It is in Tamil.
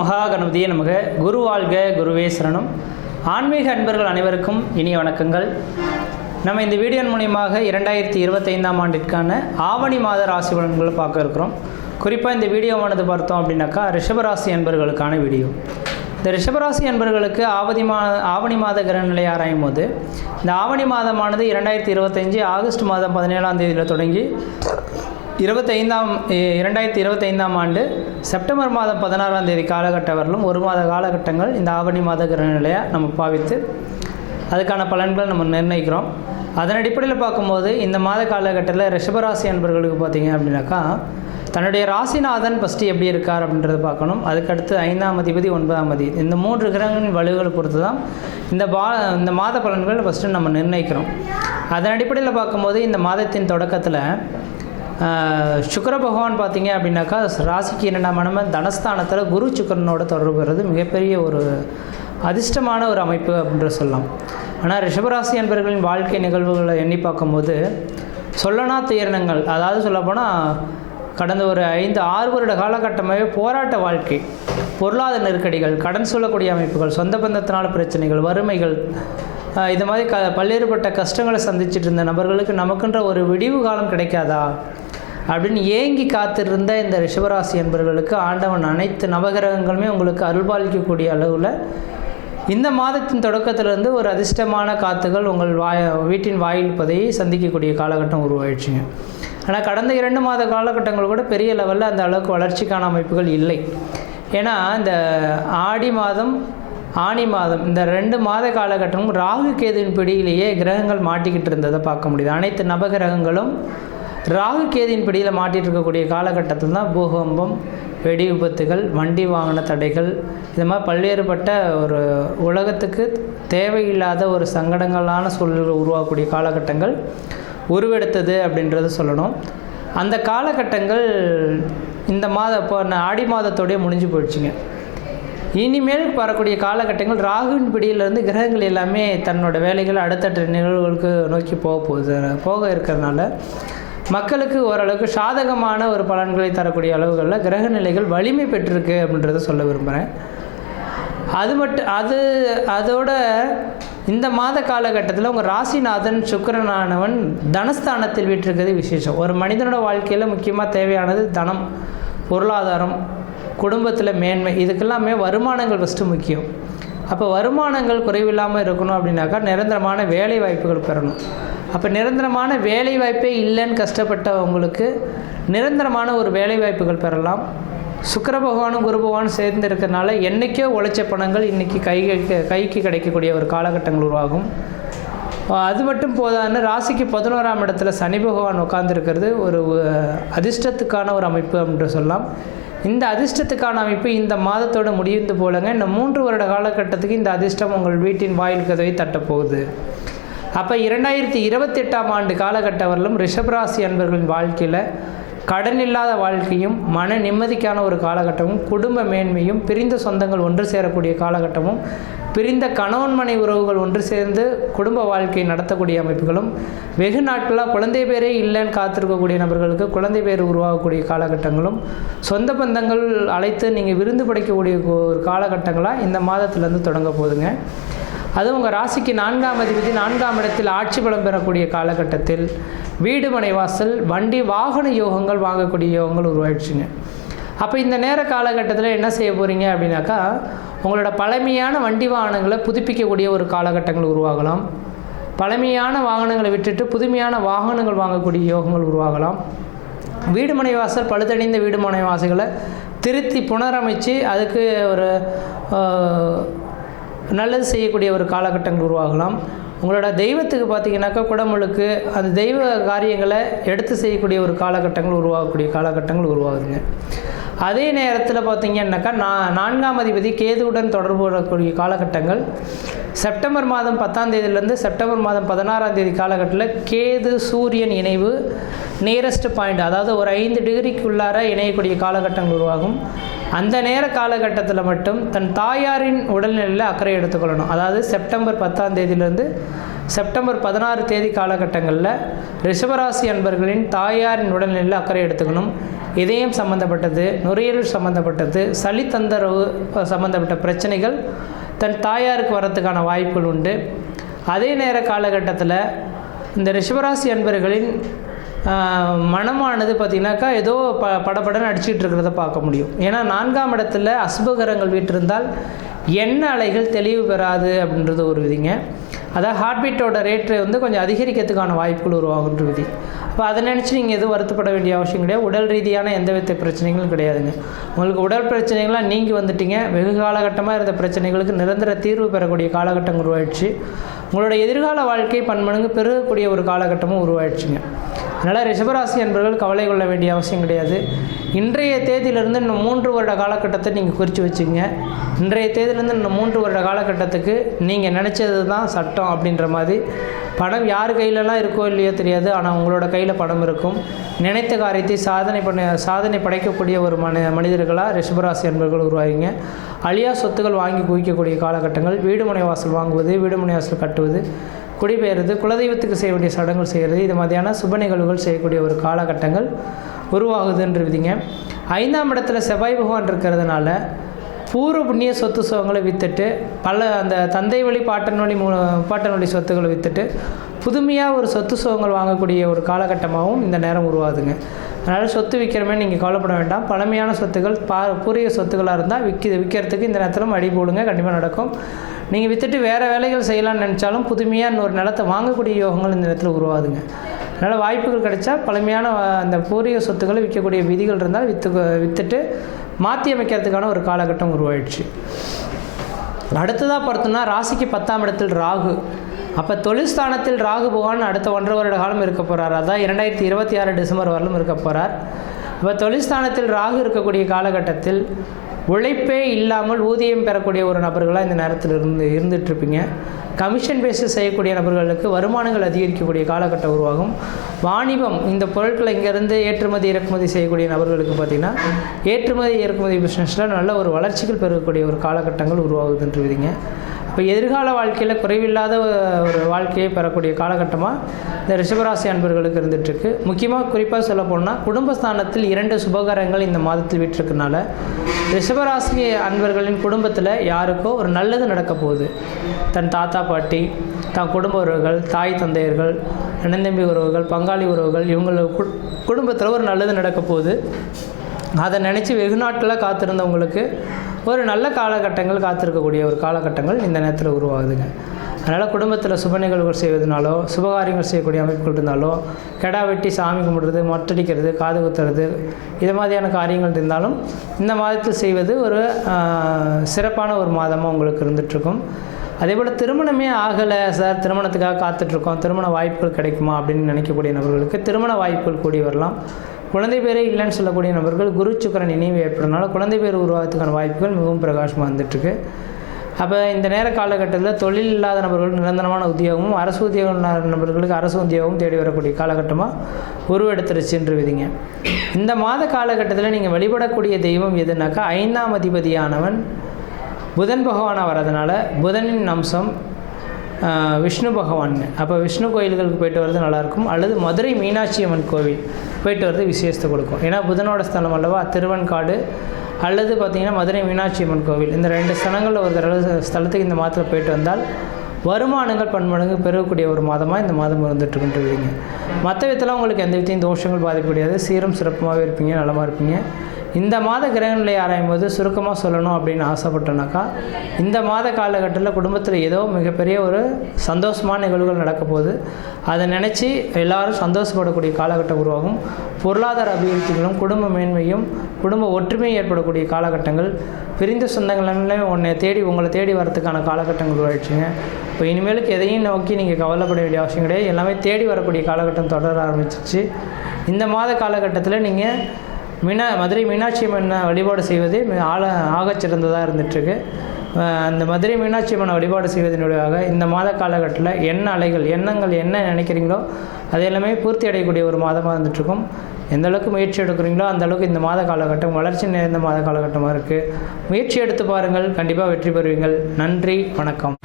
மகா கணபதியே நமக. குரு வாழ்க, குருவே சரணம். ஆன்மீக அன்பர்கள் அனைவருக்கும் இனிய வணக்கங்கள். நம்ம இந்த வீடியோ மூலியமாக 2025ஆம் ஆண்டிற்கான ஆவணி மாத ராசி பலன்களை பார்க்க இருக்கிறோம். குறிப்பாக இந்த வீடியோவானது பார்த்தோம் அப்படின்னாக்கா ரிஷபராசி அன்பர்களுக்கான வீடியோ. இந்த ரிஷபராசி அன்பர்களுக்கு ஆவணி மாத கிரகநிலை ஆராயும் போது இந்த ஆவணி மாதமானது 2025 ஆகஸ்ட் மாதம் 17ஆம் தேதியில் தொடங்கி 2025ஆம் ஆண்டு செப்டம்பர் மாதம் 16ஆம் தேதி காலகட்டம் வரலும் ஒரு மாத காலகட்டங்கள் இந்த ஆவணி மாத கிரகநிலையை நம்ம பாவித்து அதுக்கான பலன்கள் நம்ம நிர்ணயிக்கிறோம். அதன் அடிப்படையில் பார்க்கும்போது இந்த மாத காலகட்டத்தில் ரிஷபராசி அன்பர்களுக்கு பார்த்தீங்க அப்படின்னாக்கா தன்னுடைய ராசிநாதன் ஃபஸ்ட்டு எப்படி இருக்கார் அப்படின்றத பார்க்கணும். அதுக்கடுத்து 5ஆம் அதிபதி 9ஆம் அதிபதி இந்த 3 கிரகங்களின் வலுகளை பொறுத்து தான் இந்த மாத பலன்கள் ஃபஸ்ட்டு நம்ம நிர்ணயிக்கிறோம். அதன் அடிப்படையில் பார்க்கும்போது இந்த மாதத்தின் தொடக்கத்தில் சுக்கிர பகவான் பார்த்தீங்க அப்படின்னாக்கா ராசிக்கு 2ஆம் இடம் தனஸ்தானத்தில் குரு சுக்கிரனோட தொடர்பு பெறுறது மிகப்பெரிய ஒரு அதிர்ஷ்டமான ஒரு அமைப்பு அப்படின்ற சொல்லலாம். ஆனால் ரிஷபராசி அன்பர்களின் வாழ்க்கை நிகழ்வுகளை எண்ணி பார்க்கும்போது சொல்லனா துயரணங்கள், அதாவது சொல்லப்போனால் கடந்த ஒரு 5-6 வருட காலகட்டமாகவே போராட்ட வாழ்க்கை, பொருளாதார நெருக்கடிகள், கடன் சொல்லக்கூடிய அமைப்புகள், சொந்த பந்தத்தினால பிரச்சனைகள், வறுமைகள், இது மாதிரி பல்வேறுபட்ட கஷ்டங்களை சந்திச்சுட்டு இருந்த நபர்களுக்கு நமக்குன்ற ஒரு விடிவு காலம் கிடைக்காதா அப்படின்னு ஏங்கி காத்திருந்த இந்த ரிஷபராசி என்பவர்களுக்கு ஆண்டவன் அனைத்து நவகிரகங்களுமே உங்களுக்கு அருள்பாலிக்கக்கூடிய அளவில் இந்த மாதத்தின் தொடக்கத்திலிருந்து ஒரு அதிர்ஷ்டமான காத்துகள் உங்கள் வீட்டின் வாயில் பதையை சந்திக்கக்கூடிய காலகட்டம் உருவாயிடுச்சுங்க. ஆனால் கடந்த 2 மாத காலகட்டங்கள் கூட பெரிய லெவலில் அந்த அளவுக்கு வளர்ச்சிக்கான அமைப்புகள் இல்லை. ஏன்னா இந்த ஆடி மாதம் ஆனி மாதம் இந்த 2 மாத காலகட்டமும் ராகு கேதுவின் பிடியிலேயே கிரகங்கள் மாட்டிக்கிட்டு இருந்ததை பார்க்க முடியுது. அனைத்து நவகிரகங்களும் ராகு கேதுவின் பிடியில் மாட்டிகிட்டு இருக்கக்கூடிய காலகட்டத்தில் தான் பூகம்பம், வெடி விபத்துகள், வண்டி வாகன தடைகள், இது மாதிரி பல்வேறுபட்ட ஒரு உலகத்துக்கு தேவையில்லாத ஒரு சங்கடங்களான சூழல்கள் உருவாகக்கூடிய காலகட்டங்கள் உருவெடுத்தது அப்படின்றத சொல்லணும். அந்த காலகட்டங்கள் இந்த இப்போ ஆடி மாதத்தோடய முடிஞ்சு போயிடுச்சுங்க. இனிமேல் வரக்கூடிய காலகட்டங்கள் ராகுவின் பிடியிலேருந்து கிரகங்கள் எல்லாமே தன்னோட வேலைகள் அடுத்தடுத்த நிகழ்வுகளுக்கு நோக்கி போக இருக்கிறதுனால மக்களுக்கு ஓரளவுக்கு சாதகமான ஒரு பலன்களை தரக்கூடிய அளவுகளில் கிரக நிலைகள் வலிமை பெற்றிருக்கு அப்படின்றத சொல்ல விரும்புகிறேன். அதோட இந்த மாத காலகட்டத்தில் உங்கள் ராசிநாதன் சுக்கிரனானவன் தனஸ்தானத்தில் வீற்றிருக்கிறது விசேஷம். ஒரு மனிதனோட வாழ்க்கையில் முக்கியமாக தேவையானது தனம், பொருளாதாரம், குடும்பத்தில் மேன்மை, இதுக்கெல்லாமே வருமானங்கள் ஃபஸ்ட்டு முக்கியம். அப்போ வருமானங்கள் குறைவில்லாமல் இருக்கணும் அப்படின்னாக்கா நிரந்தரமான வேலை வாய்ப்புகள் பெறணும். அப்போ நிரந்தரமான வேலை வாய்ப்பே இல்லைன்னு கஷ்டப்பட்டவங்களுக்கு நிரந்தரமான ஒரு வேலை வாய்ப்புகள் பெறலாம். சுக்கிர பகவானும் குரு பகவானும் சேர்ந்து இருக்கிறதுனால என்றைக்கோ உழைச்ச பணங்கள் இன்றைக்கி கைக்கு கிடைக்கக்கூடிய ஒரு காலகட்டங்கள் உருவாகும். அது மட்டும் போதான்னு ராசிக்கு 11ஆம் இடத்துல சனி பகவான் உட்கார்ந்துருக்கிறது ஒரு அதிர்ஷ்டத்துக்கான ஒரு அமைப்பு அப்படின்ற சொல்லலாம். இந்த அதிர்ஷ்டத்துக்கான அமைப்பு இந்த மாதத்தோடு முடிந்து போலங்க. இந்த 3 வருட காலகட்டத்துக்கு இந்த அதிர்ஷ்டம் உங்கள் வீட்டின் வாயில் கதவை தட்டப்போகுது. அப்போ 2028ஆம் ஆண்டு காலகட்டம் வரலும் ரிஷபராசி அன்பர்களின் வாழ்க்கையில் கடன் இல்லாத வாழ்க்கையும் மன நிம்மதிக்கான ஒரு காலகட்டமும் குடும்ப மேன்மையும் பிரிந்த சொந்தங்கள் ஒன்று சேரக்கூடிய காலகட்டமும் பிரிந்த கணவன் மனை உறவுகள் ஒன்று சேர்ந்து குடும்ப வாழ்க்கை நடத்தக்கூடிய அமைப்புகளும் வெகு நாட்களாக குழந்தை பேரே இல்லைன்னு காத்திருக்கக்கூடிய நபர்களுக்கு குழந்தை பேர் உருவாகக்கூடிய காலகட்டங்களும் சொந்த பந்தங்கள் அழைத்து நீங்கள் விருந்து படைக்கக்கூடிய ஒரு காலகட்டங்களாக இந்த மாதத்துலேருந்து தொடங்க போகுதுங்க. அதுவும் உங்கள் ராசிக்கு 4ஆம் அதிபதி 4ஆம் இடத்தில் ஆட்சி பலம் பெறக்கூடிய காலகட்டத்தில் வீடு மனை வாசல் வண்டி வாகன யோகங்கள் வாங்கக்கூடிய யோகங்கள் உருவாயிடுச்சுங்க. அப்போ இந்த நேர காலகட்டத்தில் என்ன செய்ய போகிறீங்க அப்படின்னாக்கா உங்களோட பழமையான வண்டி வாகனங்களை புதுப்பிக்கக்கூடிய ஒரு காலகட்டங்கள் உருவாகலாம். பழமையான வாகனங்களை விட்டுட்டு புதுமையான வாகனங்கள் வாங்கக்கூடிய யோகங்கள் உருவாகலாம். வீடு மனை வாசல் பழுதடைந்த வீடு மனை வாசல்களை திருத்தி புனரமைச்சு அதுக்கு ஒரு நல்லது செய்யக்கூடிய ஒரு காலகட்டங்கள் உருவாகலாம். உங்களோட தெய்வத்துக்கு பார்த்தீங்கன்னாக்கா குடமுழுக்கு அந்த தெய்வ காரியங்களை எடுத்து செய்யக்கூடிய ஒரு காலகட்டங்கள் உருவாகக்கூடிய காலகட்டங்கள் உருவாகுதுங்க. அதே நேரத்தில் பார்த்தீங்கன்னாக்கா 4ஆம் அதிபதி கேதுவுடன் தொடர்பு கொள்ளக்கூடிய காலகட்டங்கள் செப்டம்பர் மாதம் 10ஆம் தேதியிலேருந்து செப்டம்பர் மாதம் 16ஆம் தேதி காலகட்டத்தில் கேது சூரியன் இணைவு நியரஸ்ட் பாயிண்ட், அதாவது ஒரு 5 டிகிரிக்குள்ளார இணையக்கூடிய காலகட்டங்கள் உருவாகும். அந்த நேர காலகட்டத்தில் மட்டும் தன் தாயாரின் உடல்நிலையில் அக்கறை எடுத்துக்கொள்ளணும். அதாவது செப்டம்பர் 10ஆம் தேதியிலேருந்து செப்டம்பர் 16 தேதி காலகட்டங்களில் ரிஷபராசி அன்பர்களின் தாயாரின் உடல்நிலையில் அக்கறை எடுத்துக்கணும். இதயம் சம்மந்தப்பட்டது, நுரையீரல் சம்மந்தப்பட்டது, சளி தொந்தரவு சம்மந்தப்பட்ட பிரச்சனைகள் தன் தாயாருக்கு வரத்துக்கான வாய்ப்புகள் உண்டு. அதே நேர காலகட்டத்தில் இந்த ரிஷபராசி அன்பர்களின் மனமானது பார்த்திங்கனாக்கா ஏதோ படப்படன்னு அடிச்சுட்டு இருக்கிறத பார்க்க முடியும். ஏன்னா 4ஆம் இடத்துல அசுபகரங்கள் வீட்டிருந்தால் எண்ண அலைகள் தெளிவு பெறாது அப்படின்றது ஒரு விதிங்க. அதாவது ஹார்ட் பீட்டோட ரேட்டு வந்து கொஞ்சம் அதிகரிக்கிறதுக்கான வாய்ப்புகள் உருவாகுன்ற விதி. அப்போ அதை நினச்சி நீங்கள் எதுவும் வருத்தப்பட வேண்டிய அவசியம் கிடையாது. உடல் ரீதியான எந்த வித பிரச்சனைகளும் கிடையாதுங்க. உங்களுக்கு உடல் பிரச்சனைகள்லாம் நீங்கி வந்துட்டீங்க. வெகு காலகட்டமாக இருந்த பிரச்சனைகளுக்கு நிரந்தர தீர்வு பெறக்கூடிய காலகட்டம் உருவாயிடுச்சு. உங்களோட எதிர்கால வாழ்க்கை பன்மடங்கு பெருகக்கூடிய ஒரு காலகட்டமும் உருவாயிடுச்சுங்க. அதனால் ரிஷபராசி என்பவர்கள் கவலை கொள்ள வேண்டிய அவசியம் கிடையாது. இன்றைய தேதியிலிருந்து இன்னும் 3 வருட காலகட்டத்தை நீங்கள் குறித்து வச்சுங்க. இன்றைய தேதியிலேருந்து இன்னும் 3 வருட காலகட்டத்துக்கு நீங்கள் நினச்சது தான் சட்டம் அப்படின்ற மாதிரி பணம் யார் கையிலலாம் இருக்கோ இல்லையோ தெரியாது, ஆனால் உங்களோட கையில் பணம் இருக்கும். நினைத்த காரியத்தை சாதனை படைக்கக்கூடிய ஒரு மனிதர்களாக ரிஷபராசி என்பவர்கள் உருவாகிங்க. அழியா சொத்துக்கள் வாங்கி குவிக்கக்கூடிய காலகட்டங்கள், வீடு மனை வாசல் வாங்குவது, வீடு மனை வாசல் கட்டுவது, குடிபெயர்றது, குலதெய்வத்துக்கு செய்ய வேண்டிய சடங்குகள் செய்கிறது, இது மாதிரியான சுப நிகழ்வுகள் செய்யக்கூடிய ஒரு காலகட்டங்கள் உருவாகுதுன்ற விதிங்க. 5ஆம் இடத்துல செவ்வாய் பகவான் இருக்கிறதுனால பூர்வ புண்ணிய சொத்து சுகங்களை விற்றுட்டு அந்த தந்தை வழி பாட்டன் வழி சொத்துக்களை விற்றுட்டு புதுமையாக ஒரு சொத்து சுகங்கள் வாங்கக்கூடிய ஒரு காலகட்டமாகவும் இந்த நேரம் உருவாகுதுங்க. அதனால் சொத்து விற்கிறமே நீங்கள் கவலைப்பட வேண்டாம். பழமையான சொத்துக்கள் பூர்வீக சொத்துக்களாக இருந்தால் விற்கிறதுக்கு இந்த நேரத்தில் அடி போடுங்க, கண்டிப்பாக நடக்கும். நீங்கள் விற்றுட்டு வேறு வேலைகள் செய்யலாம்னு நினச்சாலும் புதுமையாக இன்னொரு நிலத்தை வாங்கக்கூடிய யோகங்கள் இந்த நேரத்தில் உருவாகுதுங்க. அதனால் வாய்ப்புகள் கிடைச்சா பழமையான அந்த பூர்வீக சொத்துக்களை விற்கக்கூடிய விதிகள் இருந்தால் விற்றுட்டு மாற்றி அமைக்கிறதுக்கான ஒரு காலகட்டம் உருவாயிடுச்சு. அடுத்ததாக பார்த்தோம்னா ராசிக்கு 10ஆம் இடத்தில் ராகு. அப்போ தொழில் ஸ்தானத்தில் ராகு பகவான் அடுத்த 1.5 வருட காலம் இருக்க போகிறார். அதான் 2026 டிசம்பர் வரலும் இருக்க போகிறார். இப்போ தொழில் ஸ்தானத்தில் ராகு இருக்கக்கூடிய காலகட்டத்தில் உழைப்பே இல்லாமல் ஊதியம் பெறக்கூடிய ஒரு நபர்களாக இந்த நேரத்தில் இருந்துகிட்ருப்பீங்க. கமிஷன் பேஸில் செய்யக்கூடிய நபர்களுக்கு வருமானங்கள் அதிகரிக்கக்கூடிய காலகட்டம் உருவாகும். வாணிபம், இந்த பொருட்களை இங்கேருந்து ஏற்றுமதி இறக்குமதி செய்யக்கூடிய நபர்களுக்கு பார்த்திங்கன்னா ஏற்றுமதி இறக்குமதி பிஸ்னஸில் நல்ல ஒரு வளர்ச்சிகள் பெறக்கூடிய ஒரு காலகட்டங்கள் உருவாகுதுன்றீங்க. இப்போ எதிர்கால வாழ்க்கையில் குறைவில்லாத ஒரு வாழ்க்கையை பெறக்கூடிய காலகட்டமாக இந்த ரிஷபராசி அன்பர்களுக்கு இருந்துகிட்ருக்கு. முக்கியமாக குறிப்பாக சொல்ல போனால் குடும்பஸ்தானத்தில் 2 சுபகாரங்கள் இந்த மாதத்தில் விட்டிருக்கனால ரிஷபராசி அன்பர்களின் குடும்பத்தில் யாருக்கோ ஒரு நல்லது நடக்க போகுது. தன் தாத்தா பாட்டி, தன் குடும்ப உறவுகள், தாய் தந்தையர்கள், அண்ணந்தம்பி உறவுகள், பங்காளி உறவுகள், இவங்களுக்கு குடும்பத்தில் ஒரு நல்லது நடக்க போகுது. அதை நினச்சி வெகு நாட்களாக காத்திருந்தவங்களுக்கு ஒரு நல்ல காலகட்டங்கள் காத்திருக்கக்கூடிய ஒரு காலகட்டங்கள் இந்த நேரத்தில் உருவாகுதுங்க. அதனால் குடும்பத்தில் சுப நிகழ்வுகள் செய்வதனாலோ சுபகாரியங்கள் செய்யக்கூடிய அமைப்புகள் இருந்தாலோ கெடா வெட்டி சாமி கும்பிடுறது, மொட்டடிக்கிறது, காது குத்துறது, இது மாதிரியான காரியங்கள் இருந்தாலும் இந்த மாதத்தில் செய்வது ஒரு சிறப்பான ஒரு மாதமாக உங்களுக்கு இருந்துகிட்ருக்கும். அதேபோல் திருமணமே ஆகலை சார், திருமணத்துக்காக காத்துட்ருக்கோம், திருமண வாய்ப்புகள் கிடைக்குமா அப்படின்னு நினைக்கக்கூடிய நபர்களுக்கு திருமண வாய்ப்புகள் கூடி வரலாம். குழந்தை பேரே இல்லைன்னு சொல்லக்கூடிய நபர்கள் குரு சுக்கிரன் இணைவு ஏற்படுறதுனால குழந்தை பேர் உருவாகிறதுக்கான வாய்ப்புகள் மிகவும் பிரகாசமாக வந்துட்டுருக்கு. அப்போ இந்த நேர காலகட்டத்தில் தொழில் இல்லாத நபர்களுக்கு நிரந்தரமான உத்தியோகமும், அரசு உத்தியோகம் இல்லாத நபர்களுக்கு அரசு உத்தியோகமும் தேடி வரக்கூடிய காலகட்டமாக உருவெடுத்துருச்சுன்று விதிங்க. இந்த மாத காலகட்டத்தில் நீங்கள் வழிபடக்கூடிய தெய்வம் எதுனாக்கா 5ஆம் அதிபதியானவன் புதன் பகவானாக வர்றதுனால புதனின் அம்சம் விஷ்ணு பகவான். அப்போ விஷ்ணு கோயில்களுக்கு போயிட்டு வர்றது நல்லாயிருக்கும். அல்லது மதுரை மீனாட்சி அம்மன் கோவில் போயிட்டு வர்றது விசேஷத்தை கொடுக்கும். ஏன்னா புதனோட ஸ்தலம் அல்லவா, திருவெண்காடு அல்லது பார்த்திங்கன்னா மதுரை மீனாட்சி அம்மன் கோவில், இந்த 2 ஸ்தலங்களில் ஒரு ஸ்தலத்துக்கு இந்த மாதத்தில் போயிட்டு வந்தால் வருமானங்கள் பன்மடங்கு பெறக்கூடிய ஒரு மாதமாக இந்த மாதம் இருந்துகிட்ருக்குன்றீங்க. மற்ற விதத்தில் உங்களுக்கு எந்த விதத்தையும் தோஷங்கள் பாதிக்க முடியாது. சீரும் சிறப்புமாகவே இருப்பீங்க, நலமாக இருப்பீங்க. இந்த மாத கிரகநிலை ஆராயும் போது சுருக்கமாக சொல்லணும் அப்படின்னு ஆசைப்பட்டோன்னாக்கா, இந்த மாத காலகட்டத்தில் குடும்பத்தில் ஏதோ மிகப்பெரிய ஒரு சந்தோஷமான நிகழ்வுகள் நடக்க போகுது. அதை நினச்சி எல்லோரும் சந்தோஷப்படக்கூடிய காலகட்டம் உருவாகும். பொருளாதார அபிவிருத்திகளும் குடும்ப மேன்மையும் குடும்ப ஒற்றுமையும் ஏற்படக்கூடிய காலகட்டங்கள், பிரிந்த சொந்தங்களே உங்களை தேடி வரத்துக்கான காலகட்டங்கள் உருவாயிடுச்சுங்க. இப்போ இனிமேலுக்கு எதையும் நோக்கி நீங்கள் கவலைப்பட வேண்டிய அவசியம் கிடையாது. எல்லாமே தேடி வரக்கூடிய காலகட்டம் தொடர ஆரம்பிச்சிச்சு. இந்த மாத காலகட்டத்தில் நீங்கள் மதுரை மீனாட்சி அம்மனை வழிபாடு செய்வது ஆகச்சிறந்ததாக இருந்துகிட்ருக்கு. அந்த மதுரை மீனாட்சி அம்மனை வழிபாடு செய்வதனுடையாக இந்த மாத காலகட்டத்தில் எண்ணங்கள் என்ன நினைக்கிறீங்களோ அது எல்லாமே பூர்த்தி அடையக்கூடிய ஒரு மாதமாக இருந்துகிட்ருக்கும். எந்த அளவுக்கு முயற்சி எடுக்கிறீங்களோ அந்த அளவுக்கு இந்த மாத காலகட்டம் வளர்ச்சி நிறைந்த மாத காலகட்டமாக இருக்குது. முயற்சி எடுத்து பாருங்கள், கண்டிப்பாக வெற்றி பெறுவீங்கள். நன்றி, வணக்கம்.